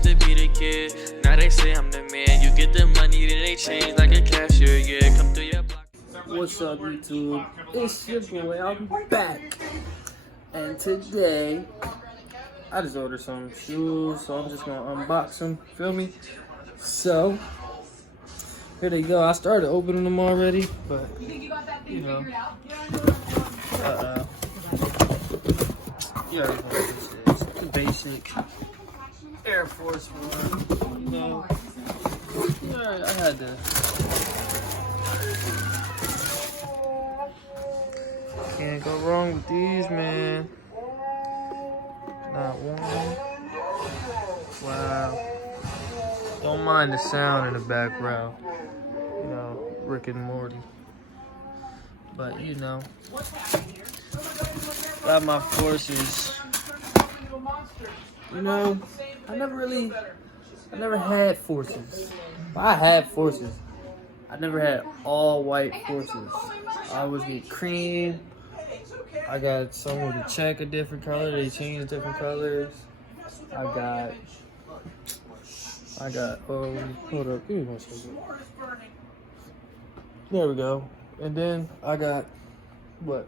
used to be the kid, now they say I'm the man. You get the money, then they change like a cashier, yeah. Come through your block. What's up, YouTube? It's your boy, I'm back. And today, I just ordered some shoes, so I'm just gonna unbox them, feel me? So, here they go. I started opening them already, but, you know. You already know what this is. The basic Air Force One, you know. Yeah, I had to. Can't go wrong with these, man. Not one. Wow. Don't mind the sound in the background. You know, Rick and Morty. But, you know. Got my forces. You know, I never had forces. But I had forces. I never had all white forces. I always get cream. I got some with a check a different color. They changed different colors. I got, hold up, give me 1 second. There we go. And then I got, what?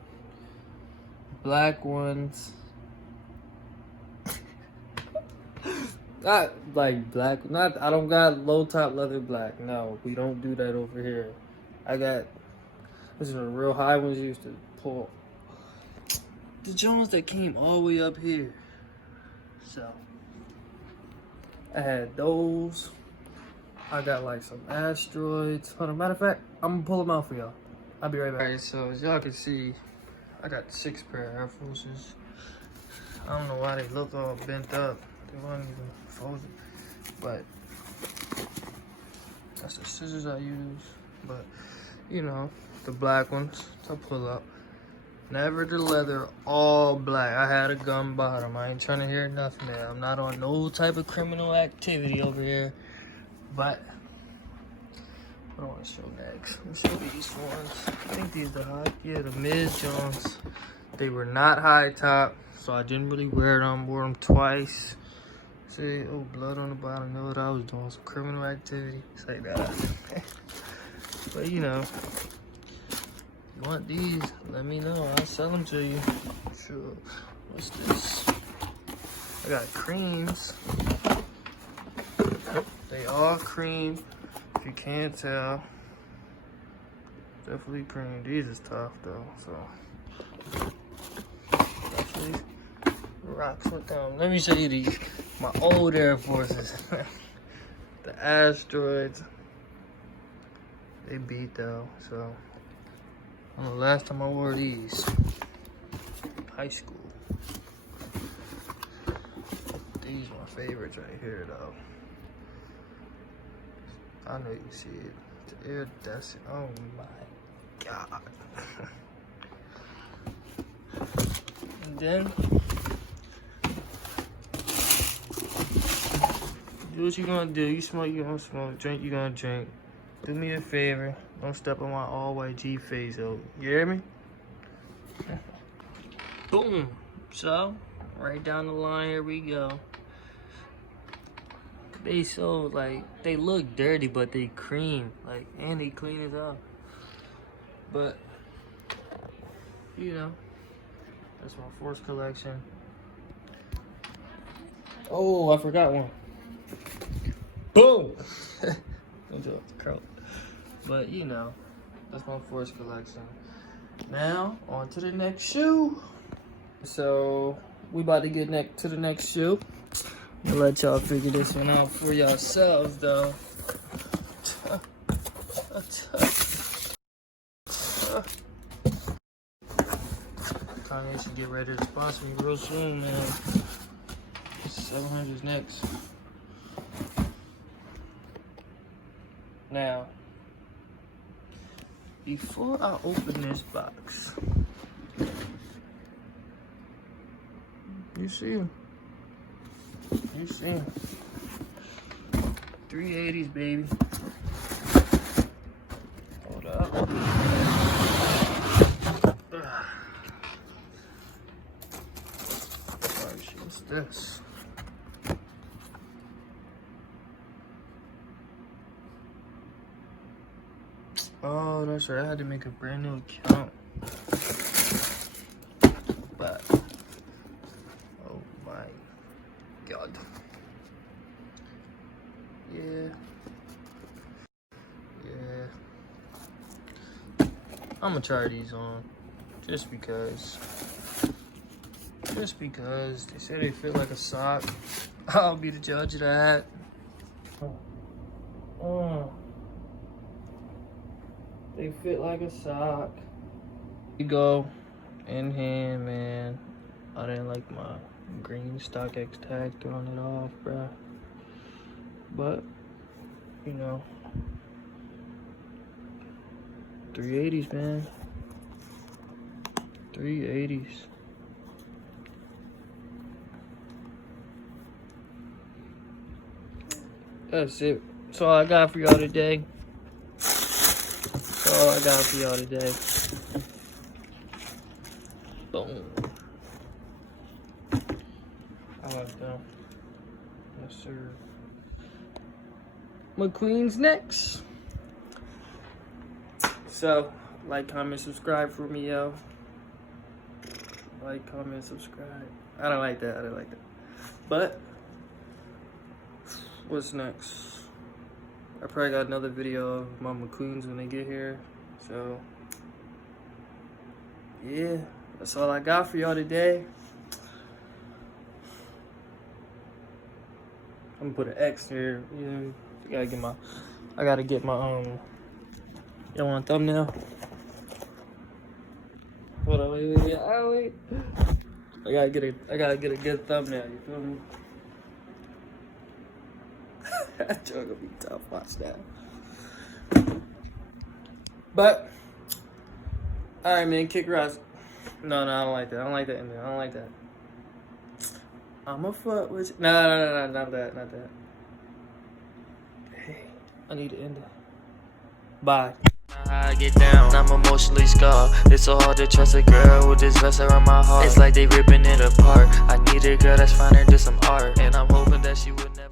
Black ones. Not like black, I don't got low top leather black. No, we don't do that over here. I got, this is the real high ones you used to pull. The Jones that came all the way up here. So, I had those. I got like some asteroids. Hold on, matter of fact, I'm gonna pull them out for y'all. I'll be right back. Alright, so as y'all can see, I got 6 pair of Air Forces. I don't know why they look all bent up. They weren't even folded. But, that's the scissors I use. But, you know, the black ones to pull up. Never the leather, all black. I had a gum bottom. I ain't trying to hear nothing, man. I'm not on no type of criminal activity over here. But, what do I want to show next? Let me show these ones. I think these are high. Yeah, the Ms. Jones. They were not high top, so I didn't really wear them. Wore them twice. See, oh, blood on the bottom. Know what I was doing? Some criminal activity. It's like that. But, you know. You want these, let me know. I'll sell them to you. Sure. What's this? I got creams. They all cream. If you can't tell. Definitely cream. These is tough though, so. Definitely rocks with them. Let me show you these. My old Air Forces. The asteroids. They beat though, so. The last time I wore these, high school. These are my favorites right here, though. I know you can see it. The iridescent. Oh my god. And then, do what you gonna do. You smoke, you gonna smoke. Drink, you gonna drink. Do me a favor, don't step on my all-white G-Phase, though. You hear me? Boom. So, right down the line, here we go. They so, like, they look dirty, but they cream. Like, and they clean as up. But, you know, that's my Force collection. Oh, I forgot one. Boom! Don't do it, curl. But, you know, that's my Force collection. Now, on to the next shoe. So, we about to get to the next shoe. I'll let y'all figure this one out for yourselves, though. Kanye should get ready to sponsor me real soon, man. 700's next. Now, before I open this box, you see him. You see him. 380s, baby. Hold up. Alright, what's this? Oh, that's right. I had to make a brand new account. But oh my god. Yeah. I'm gonna try these on just because. Just because they say they fit like a sock. I'll be the judge of that. They fit like a sock. You go in hand, man. I didn't like my green StockX tag throwing it off, bruh. But, you know, 380s, man. 380s. That's it. That's all I got for y'all today. That's all I got for y'all today. Boom. I like them. Yes, sir. McQueen's next. So, like, comment, subscribe for me, yo. Like, comment, subscribe. I don't like that. I don't like that. But what's next? I probably got another video of my McQueens when they get here. So, yeah, that's all I got for y'all today. I'm gonna put an X here. Yeah, I gotta get my y'all want a thumbnail? Hold on, wait. I gotta get a good thumbnail, you feel me? That joke gonna be tough, watch that. But, alright, man, kick rocks. No, I don't like that. I don't like that in there. I don't like that. I'ma fuck with you. No, not that. Hey, I need to end it. Bye. How I get down, I'm emotionally scarred. It's so hard to trust a girl with this vest around my heart. It's like they ripping it apart. I need a girl that's fine and do some art, and I'm hoping that she would never